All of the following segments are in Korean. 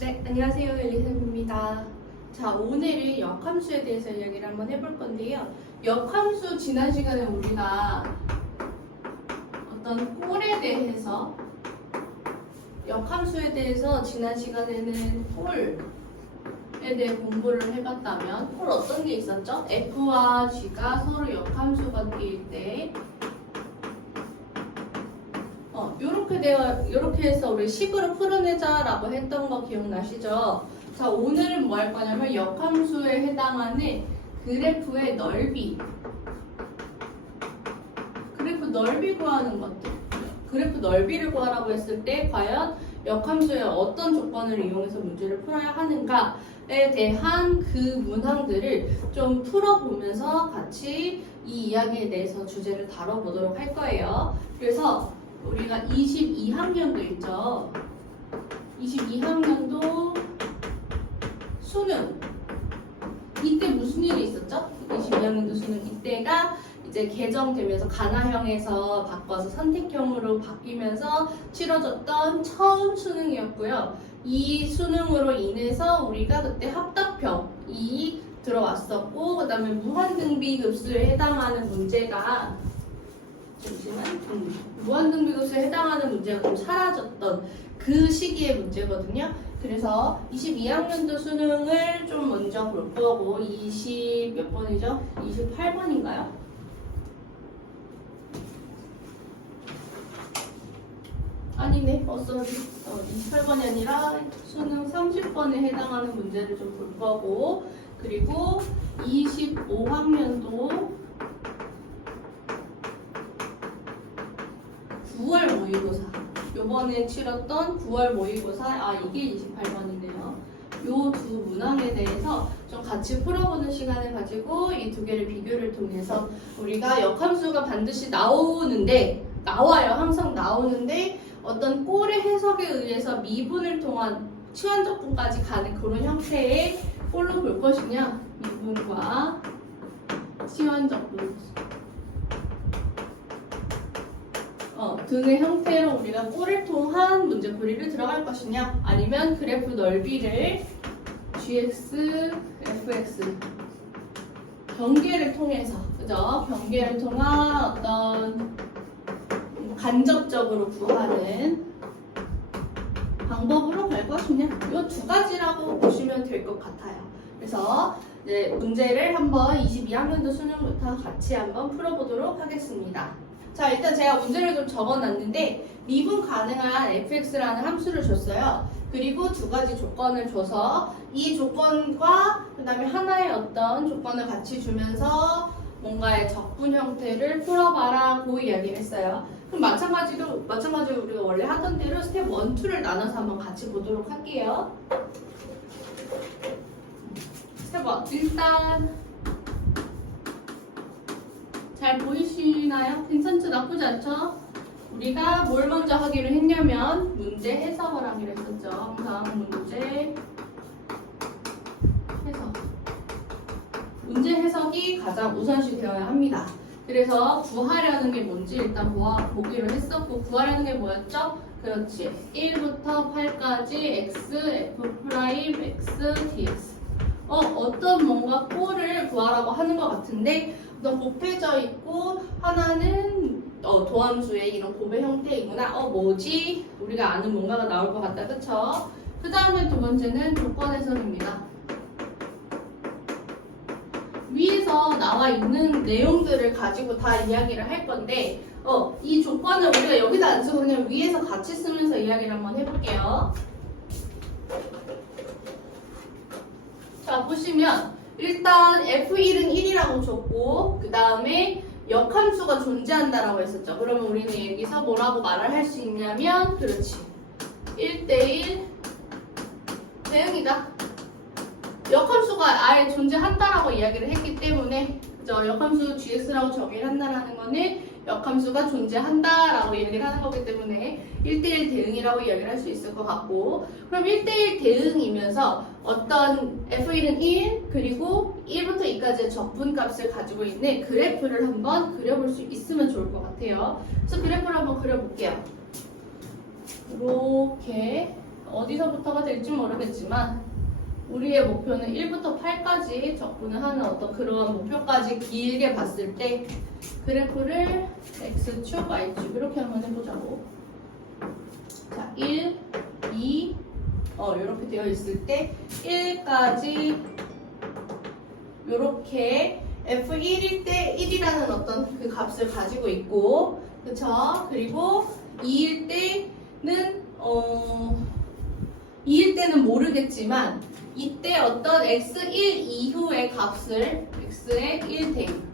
네, 안녕하세요. 엘리쌤입니다. 자, 오늘은 역함수에 대해서 이야기를 한번 해볼 건데요. 역함수 지난 시간에 우리가 어떤 꼴에 대해서 역함수에 대해서 지난 시간에는 꼴에 대해 공부를 해봤다면 꼴 어떤 게 있었죠? F와 G가 서로 역함수 관계일 때 이렇게 해서 우리 식으로 풀어내자라고 했던 거 기억나시죠? 자, 오늘은 뭐 할 거냐면 역함수에 해당하는 그래프의 넓이 구하는 것들. 그래프 넓이를 구하라고 했을 때 과연 역함수의 어떤 조건을 이용해서 문제를 풀어야 하는가에 대한 그 문항들을 좀 풀어보면서 같이 이 이야기에 대해서 주제를 다뤄보도록 할 거예요. 그래서 우리가 22학년도 있죠. 22학년도 수능. 이때 무슨 일이 있었죠? 22학년도 수능. 이때가 이제 개정되면서 가나형에서 바꿔서 선택형으로 바뀌면서 치러졌던 처음 수능이었고요. 이 수능으로 인해서 우리가 그때 합답형이 들어왔었고, 그 다음에 무한등비급수에 해당하는 문제가 무한등비급수에 해당하는 문제가 좀 사라졌던 그 시기의 문제거든요. 그래서 22학년도 수능을 좀 먼저 볼 거고, 몇 번이죠? 28번인가요? 아니네, 쏘리. 28번이 아니라 수능 30번에 해당하는 문제를 좀 볼 거고, 그리고 25학년도 9월 모의고사, 요번에 치렀던 9월 모의고사, 이게 28번이네요. 요 두 문항에 대해서 좀 같이 풀어보는 시간을 가지고 이 두 개를 비교를 통해서 우리가 역함수가 반드시 나와요. 항상 나오는데 어떤 꼴의 해석에 의해서 미분을 통한 치환적분까지 가는 그런 형태의 꼴로 볼 것이냐, 미분과 치환적분 등의 형태로 우리가 꼴을 통한 문제풀이를 들어갈 것이냐, 아니면 그래프 넓이를 gx, fx 변계를 통해서, 그죠? 변계를 통한 어떤 간접적으로 구하는 방법으로 갈 것이냐, 이 두 가지라고 보시면 될 것 같아요. 그래서 이제 문제를 한번 22학년도 수능부터 같이 한번 풀어보도록 하겠습니다. 자, 일단 제가 문제를 좀 적어놨는데 미분 가능한 fx라는 함수를 줬어요. 그리고 두 가지 조건을 줘서 이 조건과 그 다음에 하나의 어떤 조건을 같이 주면서 뭔가의 적분 형태를 풀어봐라고 이야기를 했어요. 그럼 마찬가지로 우리가 원래 하던 대로 스텝 1, 2를 나눠서 한번 같이 보도록 할게요. 스텝 1, 일단 잘 보이시나요? 괜찮죠? 나쁘지 않죠? 우리가 뭘 먼저 하기로 했냐면 문제 해석을 하기로 했었죠. 항상 문제 해석이 가장 우선시 되어야 합니다. 그래서 구하려는 게 뭔지 일단 보기로 했었고, 구하려는 게 뭐였죠? 그렇지. 1부터 8까지 x, f', x, dx. 어떤 뭔가 꼴을 구하라고 하는 것 같은데 곱해져 있고 하나는 도함수의 이런 곱의 형태이구나. 뭐지? 우리가 아는 뭔가가 나올 것 같다. 그쵸? 그 다음에 두 번째는 조건 해석입니다. 위에서 나와 있는 내용들을 가지고 다 이야기를 할 건데 이 조건을 우리가 여기다 안 쓰고 그냥 위에서 같이 쓰면서 이야기를 한번 해볼게요. 자, 보시면 일단 F1은 1이라고 줬고, 그 다음에 역함수가 존재한다라고 했었죠. 그러면 우리는 여기서 뭐라고 말을 할 수 있냐면, 그렇지, 1대1 대응이다. 역함수가 아예 존재한다라고 이야기를 했기 때문에, 그죠? 역함수 gx라고 정의를 한다라는 거는 역함수가 존재한다라고 이야기를 하는 거기 때문에 1대1 대응이라고 이야기를 할 수 있을 것 같고, 그럼 1대1 대응이면서 어떤 f1은 1 그리고 1부터 2까지의 적분값을 가지고 있는 그래프를 한번 그려볼 수 있으면 좋을 것 같아요. 그래서 그래프를 한번 그려볼게요. 이렇게 어디서부터가 될지 모르겠지만 우리의 목표는 1부터 8까지 적분을 하는 어떤 그런 목표까지 길게 봤을 때 그래프를 x축, y축 이렇게 한번 해보자고. 자, 1, 2, 이렇게 되어 있을 때 1까지 이렇게 f1일 때 1이라는 어떤 그 값을 가지고 있고, 그쵸? 그리고 2일 때는 2일 때는 모르겠지만 이때 어떤 x1 이후의 값을 x의 1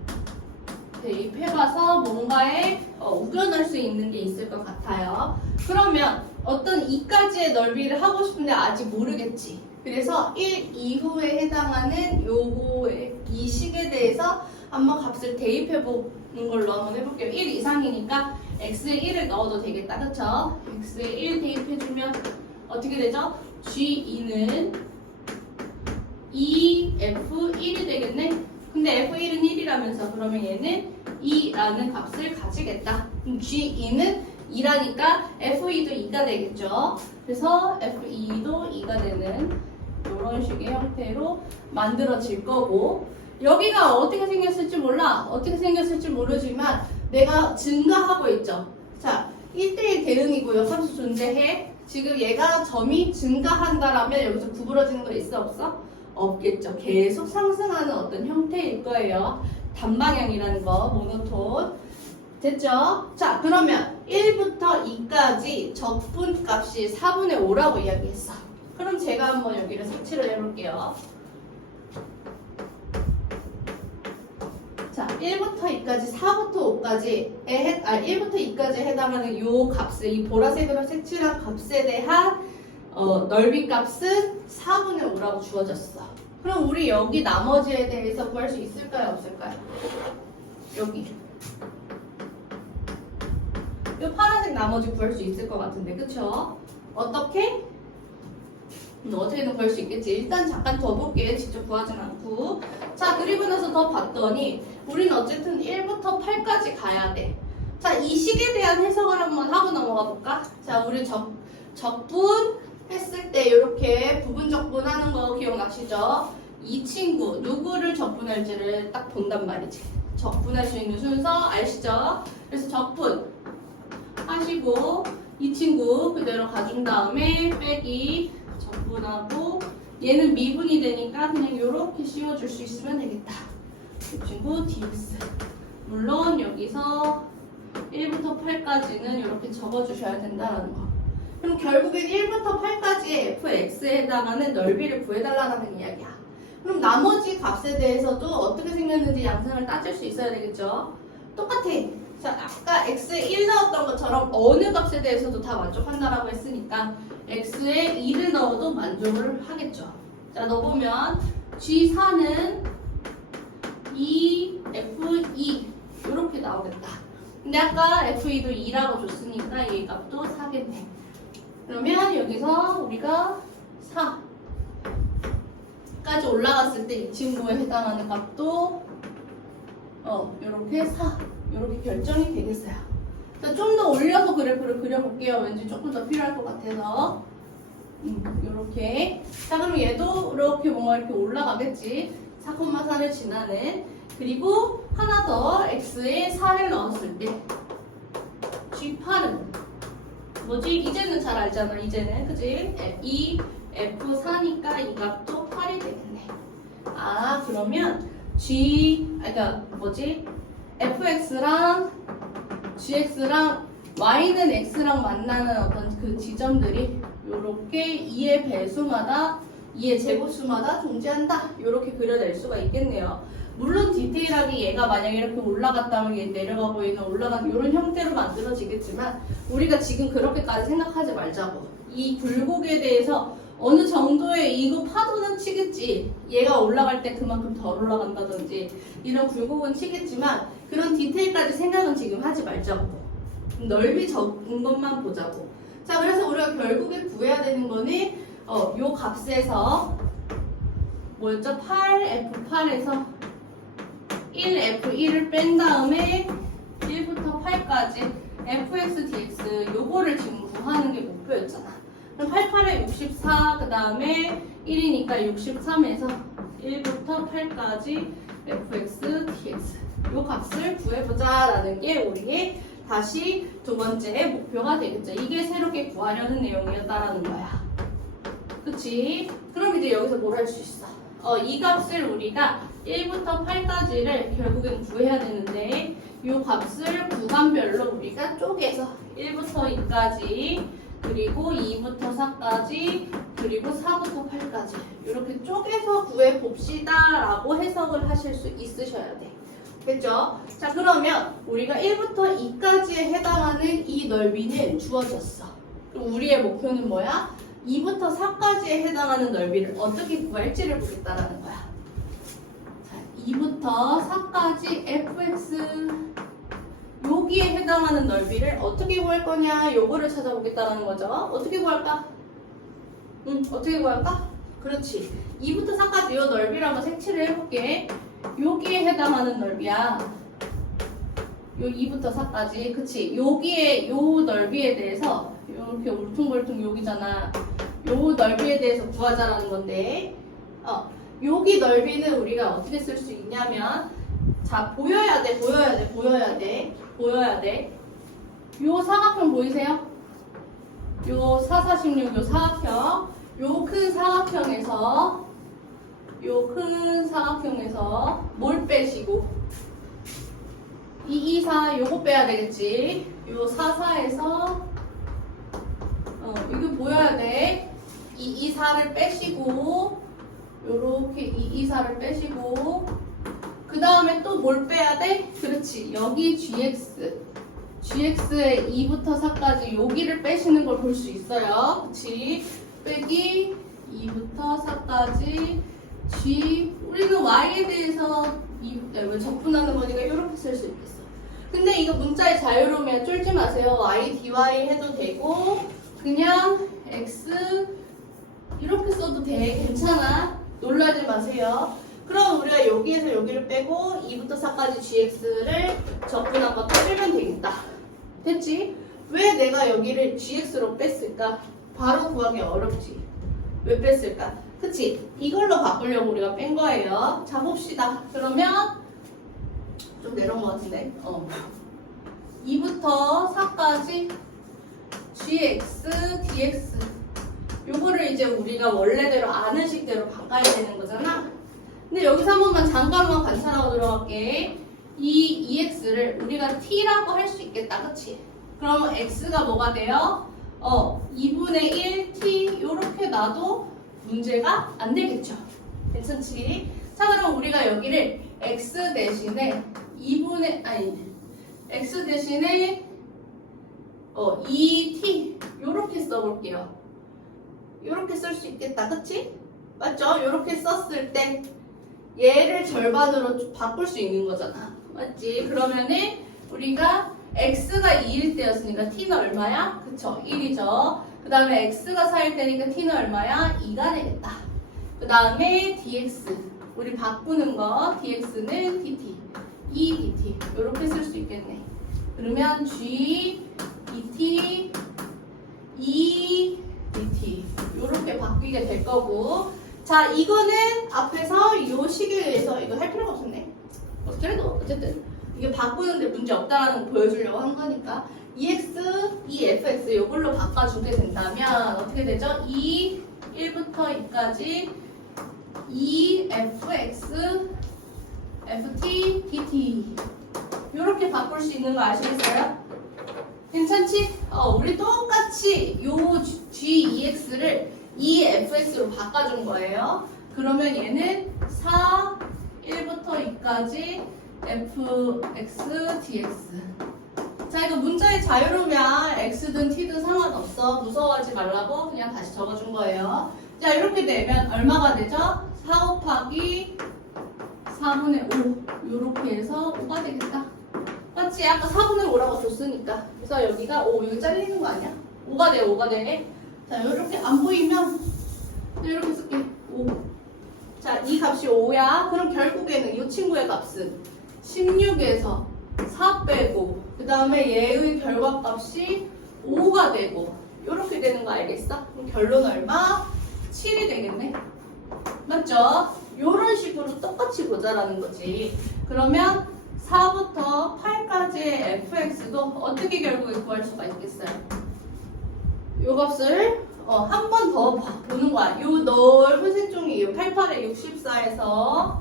대입해봐서 뭔가에 우겨넣을 수 있는 게 있을 것 같아요. 그러면 어떤 2까지의 넓이를 하고 싶은데 아직 모르겠지. 그래서 1 이후에 해당하는 요거의 이 식에 대해서 한번 값을 대입해보는 걸로 한번 해볼게요. 1 이상이니까 x에 1을 넣어도 되겠다. 그쵸? x에 1 대입해주면 어떻게 되죠? g2는 2f1이 되겠네? 근데 f1은 1이라면서 그러면 얘는 2라는 값을 가지겠다. g2는 2라니까 f2도 2가 되겠죠. 그래서 f2도 2가 되는 이런 식의 형태로 만들어질 거고, 여기가 어떻게 생겼을지 몰라. 어떻게 생겼을지 모르지만 내가 증가하고 있죠. 자, 1대1 대응이고 역함수 존재해. 지금 얘가 점이 증가한다라면 여기서 구부러지는 거 있어 없어? 없겠죠. 계속 상승하는 어떤 형태일 거예요. 단방향이라는 거, 모노톤. 됐죠? 자, 그러면 1부터 2까지 적분 값이 4분의 5라고 이야기했어. 그럼 제가 한번 여기를 색칠을 해볼게요. 자, 1부터 2까지, 4부터 5까지, 1부터 2까지 해당하는 요 값을, 이 보라색으로 색칠한 값에 대한 넓이 값은 4분의 5라고 주어졌어. 그럼 우리 여기 나머지에 대해서 구할 수 있을까요? 없을까요? 여기. 이 파란색 나머지 구할 수 있을 것 같은데, 그쵸? 어떻게? 어떻게든 구할 수 있겠지. 일단 잠깐 더 볼게. 직접 구하진 않고. 자, 그리고 나서 더 봤더니 우리는 어쨌든 1부터 8까지 가야 돼. 자, 이 식에 대한 해석을 한번 하고 넘어가 볼까? 자, 우리 적분 했을 때 이렇게 부분 적분하는 거 기억나시죠? 이 친구 누구를 적분할지를 딱 본단 말이지. 적분할 수 있는 순서 아시죠? 그래서 적분 하시고 이 친구 그대로 가준 다음에 빼기 적분하고 얘는 미분이 되니까 그냥 이렇게 씌워줄 수 있으면 되겠다. 이 친구 dx. 물론 여기서 1부터 8까지는 이렇게 적어주셔야 된다는 거. 그럼 결국엔 1부터 8까지의 fx에 해당하는 넓이를 구해달라는 이야기야. 그럼 나머지 값에 대해서도 어떻게 생겼는지 양상을 따질 수 있어야 되겠죠? 똑같아. 자, 아까 x에 1 넣었던 것처럼 어느 값에 대해서도 다 만족한다라고 했으니까 x에 2를 넣어도 만족을 하겠죠. 자, 넣어보면 g4는 2f2 이렇게 나오겠다. 근데 아까 f2도 2라고 줬으니까 이 값도 4겠네. 그러면 여기서 우리가 4까지 올라갔을 때 이 친구에 해당하는 값도 이렇게 4 이렇게 결정이 되겠어요. 좀 더 올려서 그래프를 그려볼게요. 왠지 조금 더 필요할 것 같아서 이렇게. 자, 그럼 얘도 이렇게 뭔가 이렇게 올라가겠지. 4,4를 지나는. 그리고 하나 더 x에 4를 넣었을 때 G8은 뭐지? 이제는 잘 알잖아. 이제는 그지? 이 F4니까 이 값도 8이 되겠네. 아, 그러면 그러니까 뭐지? fx랑 gx랑 y는 x랑 만나는 어떤 그 지점들이 요렇게 2의 배수마다 2의 제곱수마다 존재한다. 요렇게 그려낼 수가 있겠네요. 물론 디테일하게 얘가 만약에 이렇게 올라갔다면 얘 내려가고 얘는 올라가는 이런 형태로 만들어지겠지만 우리가 지금 그렇게까지 생각하지 말자고. 이 굴곡에 대해서 어느 정도의 이거 파도는 치겠지. 얘가 올라갈 때 그만큼 덜 올라간다든지 이런 굴곡은 치겠지만 그런 디테일까지 생각은 지금 하지 말자고. 넓이 적은 것만 보자고. 자, 그래서 우리가 결국에 구해야 되는 거는 요 값에서 뭐였죠? 8F8에서 1F1을 뺀 다음에 1부터 8까지 fx, dx 요거를 지금 구하는 게 목표였잖아. 그럼 88에 64, 그 다음에 1이니까 63에서 1부터 8까지 fx, dx 이 값을 구해보자 라는 게 우리의 다시 두 번째 목표가 되겠죠. 이게 새롭게 구하려는 내용이었다라는 거야. 그치? 그럼 이제 여기서 뭘 할 수 있어? 이 값을 우리가 1부터 8까지를 결국엔 구해야 되는데 이 값을 구간별로 우리가 쪼개서 1부터 2까지 그리고 2부터 4까지 그리고 4부터 8까지 이렇게 쪼개서 구해봅시다 라고 해석을 하실 수 있으셔야 돼. 됐죠? 자, 그러면 우리가 1부터 2까지에 해당하는 이 넓이는 주어졌어. 그럼 우리의 목표는 뭐야? 2부터 4까지에 해당하는 넓이를 어떻게 구할지를 보겠다라는 거야. 자, 2부터 4까지 fx 여기에 해당하는 넓이를 어떻게 구할 거냐? 요거를 찾아보겠다는 거죠. 어떻게 구할까? 어떻게 구할까? 그렇지. 2부터 4까지 요 넓이를 한번 색칠을 해볼게. 여기에 해당하는 넓이야. 요 2부터 4까지. 그치? 여기에 요 넓이에 대해서 이렇게 울퉁불퉁 여기잖아. 요 넓이에 대해서 구하자라는 건데 여기 넓이는 우리가 어떻게 쓸 수 있냐면 자, 보여야 돼. 요 사각형 보이세요? 요 4, 4, 16, 요 사각형. 요 큰 사각형에서 뭘 빼시고 2, 2, 4 요거 빼야 되겠지. 요 4, 4에서 이거 보여야 돼. 2, 2, 4를 빼시고 요렇게 2, 2, 4를 빼시고 그 다음에 또 뭘 빼야 돼? 그렇지. 여기 gx에 2부터 4까지 여기를 빼시는 걸 볼 수 있어요. 그치? 빼기 2부터 4까지 우리는 y에 대해서 적분하는 거니까 이렇게 쓸 수 있겠어. 근데 이거 문자의 자유로우면 쫄지 마세요. y dy 해도 되고 그냥 x 이렇게 써도 돼. 괜찮아. 놀라지 마세요. 그럼 우리가 여기에서 여기를 빼고 2부터 4까지 gx를 적분한 것도 빼면 되겠다. 됐지? 왜 내가 여기를 gx로 뺐을까? 바로 구하기 어렵지. 왜 뺐을까? 그치? 이걸로 바꾸려고 우리가 뺀 거예요. 자, 봅시다. 그러면 좀 내려온 것 같은데 2부터 4까지 gx, dx 요거를 이제 우리가 원래대로 아는 식대로 바꿔야 되는 거잖아. 근데 여기서 한 번만 잠깐만 관찰하고 들어갈게. 이 EX를 우리가 T라고 할 수 있겠다. 그치? 그러면 X가 뭐가 돼요? 2분의 1 T 요렇게 놔도 문제가 안 되겠죠. 괜찮지? 자, 그럼 우리가 여기를 X 대신에 X 대신에 2T 요렇게 써볼게요. 요렇게 쓸 수 있겠다. 그치? 맞죠? 요렇게 썼을 때 얘를 절반으로 바꿀 수 있는 거잖아. 맞지? 그러면은 우리가 x가 2일 때였으니까 t는 얼마야? 그쵸? 1이죠. 그 다음에 x가 4일 때니까 t는 얼마야? 2가 되겠다. 그 다음에 dx 우리 바꾸는 거 dx는 dt 2dt 이렇게 쓸 수 있겠네. 그러면 g dt 2 dt 이렇게 바뀌게 될 거고, 자, 이거는 앞에서 이 식에 의해서 이거 할 필요가 없었네. 그래도 어쨌든 이게 바꾸는데 문제 없다라는 거 보여주려고 한 거니까 EX, EFX 이걸로 바꿔주게 된다면 어떻게 되죠? 1부터 2까지 EFX, FT, DT 이렇게 바꿀 수 있는 거 아시겠어요? 괜찮지? 우리 똑같이 요 GEX를 EFX로 바꿔준 거예요. 그러면 얘는 4, 1부터 2까지 FX, DX. 자, 이거 문자의 자유로우면 X든 T든 상관없어. 무서워하지 말라고 그냥 다시 적어준 거예요. 자, 이렇게 되면 얼마가 되죠? 4 곱하기 4분의 5 이렇게 해서 5가 되겠다. 맞지? 아까 4분의 5라고 줬으니까. 그래서 여기가 5, 여기 잘리는 거 아니야? 5가 돼, 5가 돼. 자, 이렇게 안 보이면 이렇게 쓸게. 5. 자, 이 값이 5야. 그럼 결국에는 이 친구의 값은 16에서 4 빼고 그 다음에 얘의 결과값이 5가 되고 이렇게 되는 거 알겠어? 그럼 결론 얼마? 7이 되겠네. 맞죠? 이런 식으로 똑같이 보자라는 거지. 그러면 4부터 8까지의 fx도 어떻게 결국에 구할 수가 있겠어요? 이 값을 한 번 더 보는 거야. 이 넓은 색종이 88에 64에서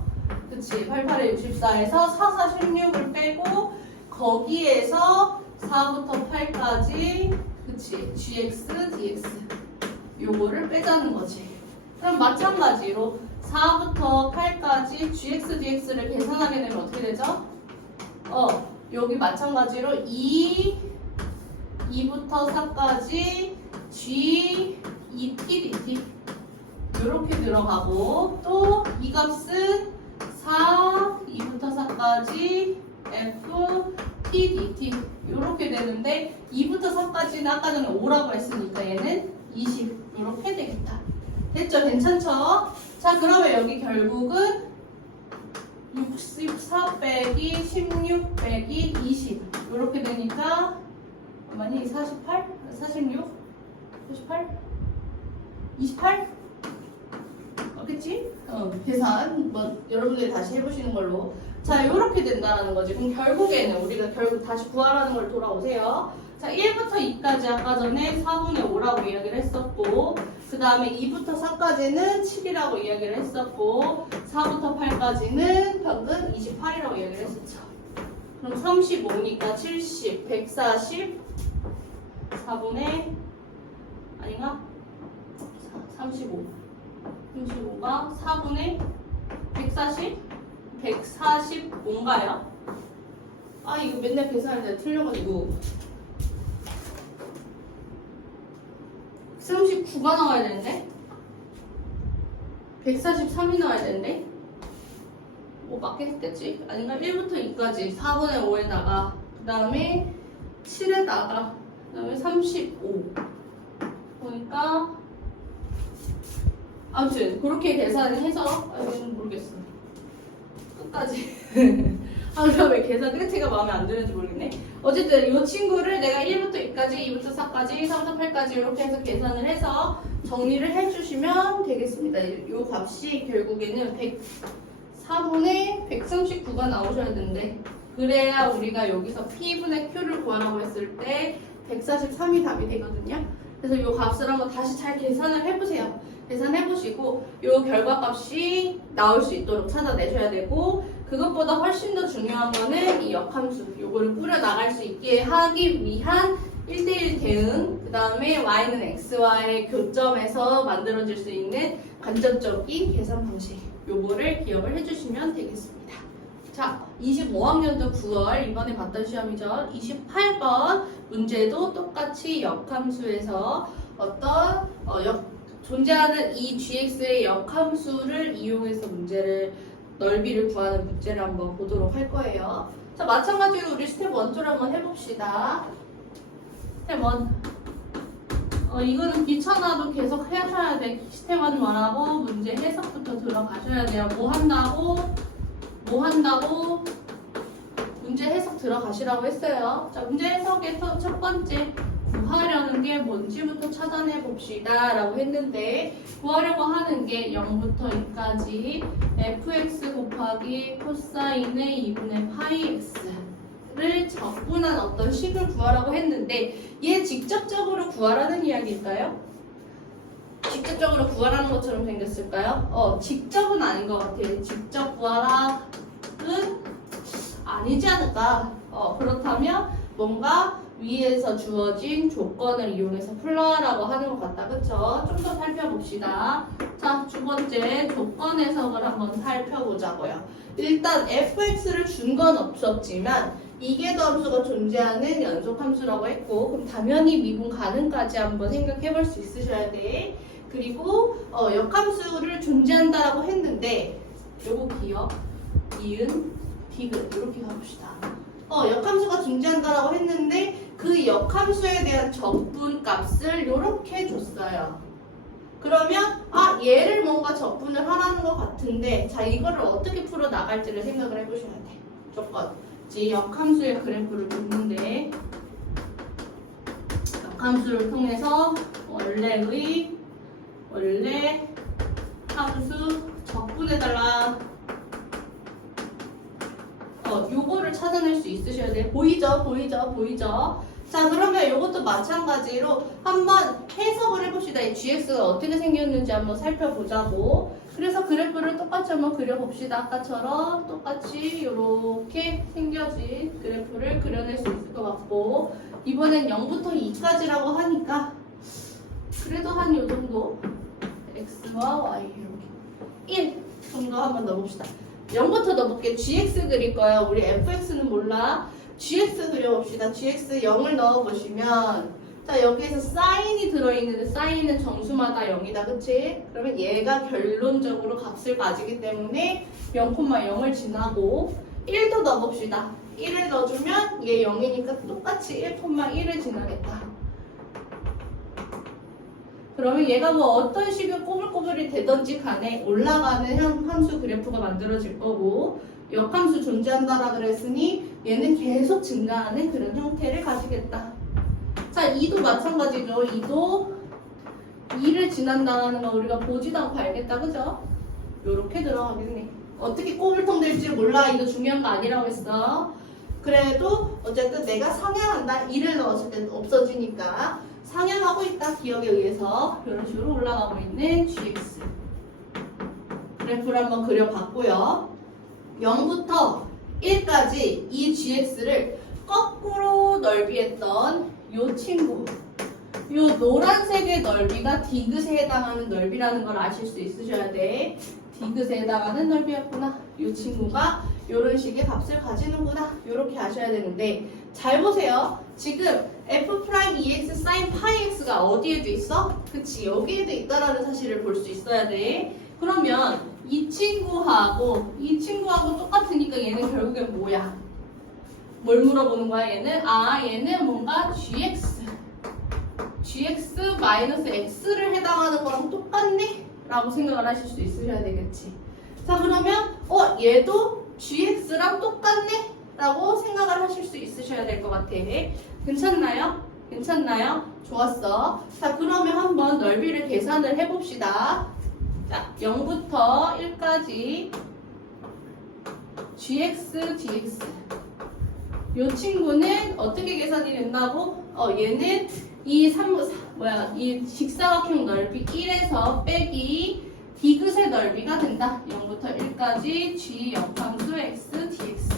그치 88에 64에서 4, 16을 빼고 거기에서 4부터 8까지 그치 gx, dx 요거를 빼자는 거지. 그럼 마찬가지로 4부터 8까지 gx, dx를 계산하게 되면 어떻게 되죠? 여기 마찬가지로 2부터 4까지 g, 2t, dt 이렇게 들어가고 또 이 값은 4, 2부터 4까지 f, t, dt 이렇게 되는데 2부터 4까지는 아까 전에 5라고 했으니까 얘는 20 이렇게 되겠다. 됐죠? 괜찮죠? 자 그러면 여기 결국은 64 빼기 16 빼기 20 이렇게 되니까 얼마니? 48? 46? 48? 28? 그치? 계산 여러분들이 다시 해보시는 걸로. 자 이렇게 된다는 거지. 그럼 결국에는 우리가 결국 다시 구하라는 걸 돌아오세요. 자 1부터 2까지 아까 전에 4분의 5라고 이야기를 했었고 그 다음에 2부터 4까지는 7이라고 이야기를 했었고 4부터 8까지는 방금 28이라고 이야기를 했었죠. 그럼 35니까 70, 140 4분의 아닌가? 35가 4분의 140? 145인가요? 아 이거 맨날 계산하는데 틀려가지고 39가 나와야 되는데 143이 나와야 되는데 뭐 맞겠겠지? 아닌가? 1부터 2까지 4분의 5에다가 그 다음에 7에다가 그 다음에 35 보니까 아무튼 그렇게 계산을 해서 이건 모르겠어 끝까지 그럼 왜 계산 끝이가 마음에 안 드는지 모르겠네. 어쨌든 이 친구를 내가 1부터 2까지 2부터 4까지 3부터 8까지 이렇게 해서 계산을 해서 정리를 해주시면 되겠습니다. 이 값이 결국에는 4분의 139가 나오셔야 되는데 그래야 우리가 여기서 P분의 Q를 구하라고 했을 때 143이 답이 되거든요. 그래서 이 값을 한번 다시 잘 계산을 해보세요. 계산해보시고 이 결과값이 나올 수 있도록 찾아내셔야 되고 그것보다 훨씬 더 중요한 거는 이 역함수 요거를 뿌려 나갈 수 있게 하기 위한 1대1 대응 그 다음에 y는 x와의 교점에서 만들어질 수 있는 간접적인 계산 방식 요거를 기억을 해주시면 되겠습니다. 자 25학년도 9월 이번에 봤던 시험이죠. 28번 문제도 똑같이 역함수에서 어떤 존재하는 이 gx의 역함수를 이용해서 문제를 넓이를 구하는 문제를 한번 보도록 할 거예요. 자 마찬가지로 우리 스텝 1, 2를 한번 해봅시다. 스텝 1 이거는 귀찮아도 계속 하셔야 돼. 스텝 1 하고 문제 해석부터 들어가셔야 돼요. 뭐 한다고 문제 해석 들어가시라고 했어요. 자 문제 해석에서 첫 번째 구하려는 게 뭔지부터 찾아내 봅시다 라고 했는데 구하려고 하는 게 0부터 2까지 fx 곱하기 코사인의 2분의 파이 x를 적분한 어떤 식을 구하라고 했는데 얘 직접적으로 구하라는 이야기일까요? 직접적으로 구하라는 것처럼 생겼을까요? 직접은 아닌 것 같아요. 직접 구하라는 아니지 않을까? 그렇다면 뭔가 위에서 주어진 조건을 이용해서 풀어라고 하는 것 같다. 그쵸? 좀 더 살펴봅시다. 자, 두 번째 조건 해석을 한번 살펴보자고요. 일단 fx를 준 건 없었지만 이계도 함수가 존재하는 연속함수라고 했고 그럼 당연히 미분 가능까지 한번 생각해 볼 수 있으셔야 돼. 그리고 역함수를 존재한다라고 했는데 요거 기억, 이은, 디귿 이렇게 가봅시다. 역함수가 존재한다라고 했는데 그 역함수에 대한 적분 값을 이렇게 줬어요. 그러면 얘를 뭔가 적분을 하라는 것 같은데 자 이거를 어떻게 풀어 나갈지를 생각을 해보셔야 돼. 조건. 역함수의 그래프를 줬는데 역함수를 통해서 원래 함수 적분해달라. 요거를 찾아낼 수 있으셔야 돼요. 보이죠? 자, 그러면 이것도 마찬가지로 한번 해석을 해봅시다. 이 gx가 어떻게 생겼는지 한번 살펴보자고. 그래서 그래프를 똑같이 한번 그려봅시다. 아까처럼 똑같이 이렇게 생겨진 그래프를 그려낼 수 있을 것 같고, 이번엔 0부터 2까지라고 하니까 그래도 한 요 정도 x와 y 이렇게 1 정도 한번 넣어봅시다. 0부터 넣어볼게. gx 그릴 거야. 우리 fx는 몰라. gx 그려봅시다. gx 0을 넣어보시면, 자, 여기에서 사인이 들어있는데 사인은 정수마다 0이다. 그치? 그러면 얘가 결론적으로 값을 가지기 때문에 0,0을 지나고 1도 넣어봅시다. 1을 넣어주면 얘 0이니까 똑같이 1,1을 지나겠다. 그러면 얘가 뭐 어떤 식의 꼬불꼬불이 되던지 간에 올라가는 함수 그래프가 만들어질 거고, 역함수 존재한다라 그랬으니 얘는 계속 증가하는 그런 형태를 가지겠다. 자, 2도 마찬가지죠. 2도 2를 지난다는 거 우리가 보지도 않고 알겠다. 그죠? 요렇게 들어가겠네. 어떻게 꼬불통 될지 몰라. 이거 중요한 거 아니라고 했어. 그래도 어쨌든 내가 상향한다. 2를 넣었을 때는 없어지니까 상향하고 있다. 기억에 의해서 이런 식으로 올라가고 있는 gx 그래프를 한번 그려봤고요. 0부터 1까지 이 gx를 거꾸로 넓이했던 요 친구, 요 노란색의 넓이가 디귿에 해당하는 넓이라는 걸 아실 수 있으셔야 돼. 디귿에 해당하는 넓이였구나. 요 친구가 요런 식의 값을 가지는구나. 요렇게 아셔야 되는데, 잘 보세요. 지금 f'2x sin πx가 어디에도 있어? 그치, 여기에도 있다라는 사실을 볼 수 있어야 돼. 그러면 이 친구하고 똑같으니까 얘는 결국엔 뭐야? 뭘 물어보는 거야? 얘는 뭔가 gx 마이너스 x를 해당하는 거랑 똑같네? 라고 생각을 하실 수 있으셔야 되겠지. 자, 그러면 얘도 gx랑 똑같네? 라고 생각을 하실 수 있으셔야 될 것 같아. 괜찮나요? 좋았어. 자, 그러면 한번 넓이를 계산을 해봅시다. 자, 0부터 1까지 gx, dx. 요 친구는 어떻게 계산이 된다고? 얘는 이 직사각형 넓이 1에서 빼기 디귿의 넓이가 된다. 0부터 1까지 g 역함수 x, dx.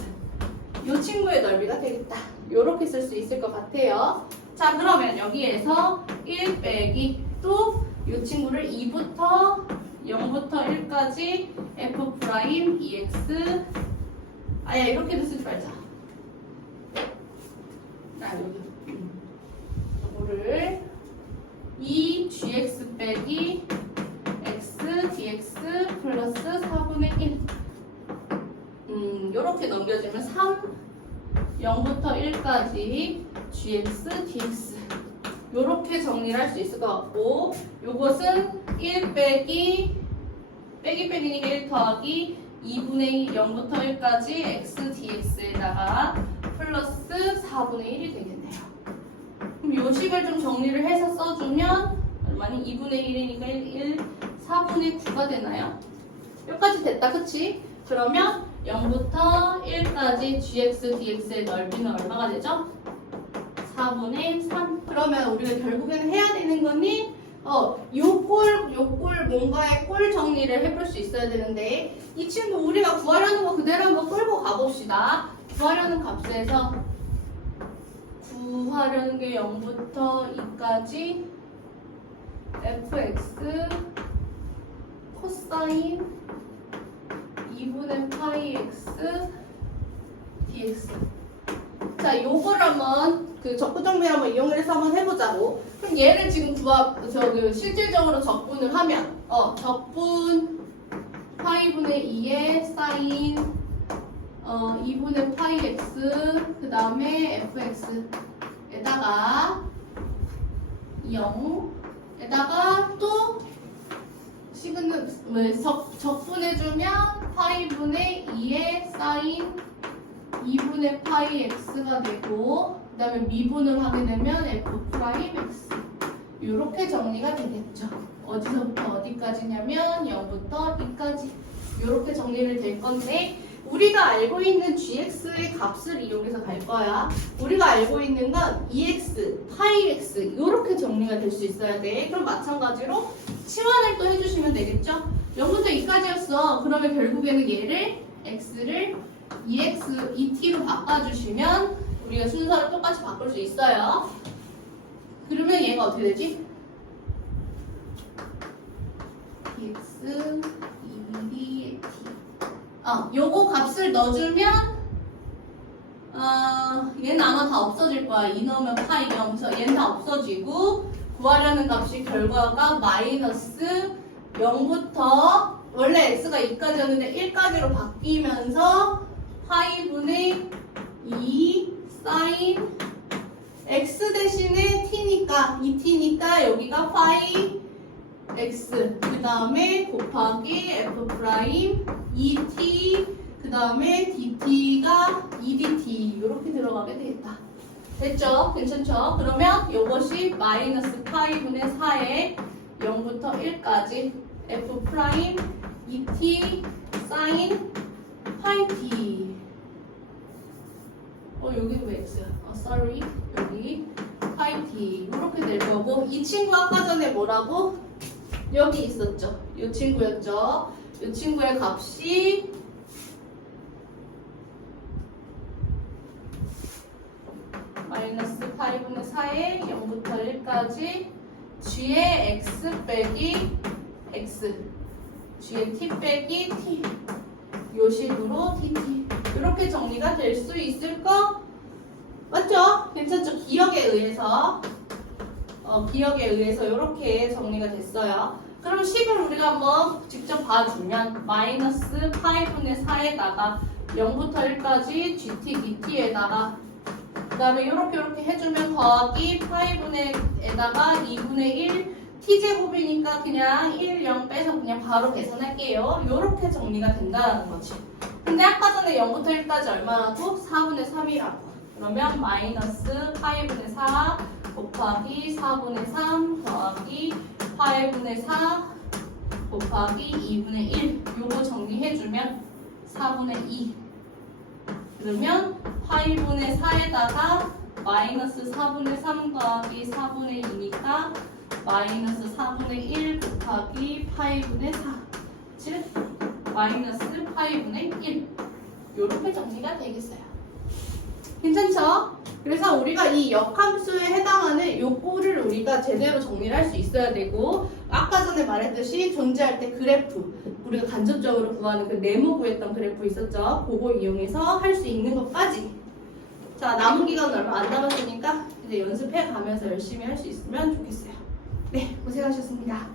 요 친구의 넓이가 되겠다. 요렇게 쓸 수 있을 것 같아요. 자, 그러면 여기에서 1 빼기 또 요 친구를 2부터 0부터 1까지 f'2x 이렇게도 쓰지 말자. 자, 여기 이거를 2gx 빼기 x dx 플러스 4분의 1 요렇게 넘겨주면 3 0부터 1까지 gx dx 요렇게 정리를 할 수 있을 것 같고, 요것은 1 빼기니까 1 더하기 2분의 0부터 1까지 x dx에다가 플러스 4분의 1이 되겠네요. 그럼 요식을 좀 정리를 해서 써주면 얼마니? 2분의 1이니까 1, 4분의 9가 되나요? 여기까지 됐다, 그치? 그러면 0부터 1까지 gx dx의 넓이는 얼마가 되죠? 4분의 3. 그러면 우리가 결국에는 해야 되는 거니 요 꼴 뭔가의 꼴 정리를 해볼 수 있어야 되는데, 이 친구 우리가 구하려는 거 그대로 한번 끌고 가봅시다. 구하려는 값에서 구하려는 게 0부터 2까지 fx 코사인 2분의 파이 x dx. 자, 요걸 한번 적분정리 한번 이용을 해서 한번 해보자고. 그럼 얘를 지금 실질적으로 적분을 하면 적분 파이분의 2의 사인 2분의 파이 x 그 다음에 fx에다가 0에다가 또 적분해주면 파이분의 2의 사인 2분의 파이 x가 되고, 그 다음에 미분을 하게 되면 f 프라임 x 이렇게 정리가 되겠죠. 어디서부터 어디까지냐면 0부터 2까지 이렇게 정리를 될 건데 우리가 알고 있는 gx의 값을 이용해서 갈 거야. 우리가 알고 있는 건 2x, 파이 x 이렇게 정리가 될 수 있어야 돼. 그럼 마찬가지로 치환을 또 해주시면 되겠죠. 0부터 2까지였어. 그러면 결국에는 얘를 x를 2x, 2t로 바꿔주시면 우리가 순서를 똑같이 바꿀 수 있어요. 그러면 얘가 어떻게 되지? dx, 2dt 요거 값을 넣어주면 얘는 아마 다 없어질 거야. 2 넣으면 파이 0. 그래서 얘는 다 없어지고 구하려는 값이 결과가 마이너스 0부터 원래 x가 2까지였는데 1까지로 바뀌면서 파이분의 2 사인 x 대신에 t니까 2t니까 여기가 파이 x 그 다음에 곱하기 f 프라임 2t 그 다음에 dt가 2dt 이렇게 들어가게 되겠다. 됐죠? 괜찮죠? 그러면 이것이 마이너스 파이분의 4에 0부터 1까지 f 프라임 2t 사인 파이 t 여기는 왜 x야? sorry 여기 파이 t 이렇게 될 거고 이 친구 아까 전에 뭐라고? 여기 있었죠? 이 친구였죠? 이 친구의 값이 마이너스 파이분의 4에 0부터 1까지 g의 x 빼기 x g의 t 빼기 t 요 식으로 dt 이렇게 정리가 될 수 있을 거 맞죠? 괜찮죠? 기억에 의해서 이렇게 정리가 됐어요. 그럼 식을 우리가 한번 직접 봐주면 마이너스 파이분의 4에다가 0부터 1까지 gt dt에다가 그 다음에 이렇게 해주면 더하기 파이분의에다가 2분의 1 t제곱이니까 그냥 1, 0 빼서 그냥 바로 계산할게요. 이렇게 정리가 된다는 거지. 근데 아까 전에 0부터 1까지 얼마라고? 4분의 3이라고. 그러면 마이너스 파이분의 4 곱하기 4분의 3 더하기 파이분의 4 곱하기 2분의 1 요거 정리해주면 4분의 2 그러면 파이분의 4에다가 마이너스 4분의 3 더하기 4분의 2니까 마이너스 4분의 1 곱하기 파이분의 4 즉 마이너스 파이분의 1 요렇게 정리가 되겠어요. 괜찮죠? 그래서 우리가 이 역함수에 해당하는 요거를 우리가 제대로 정리를 할 수 있어야 되고 아까 전에 말했듯이 존재할 때 그래프 우리가 간접적으로 구하는 그 네모 구했던 그래프 있었죠? 그거 이용해서 할 수 있는 것까지 자 남은 기간 얼마 안 남았으니까 이제 연습해 가면서 열심히 할 수 있으면 좋겠어요. 네 고생하셨습니다.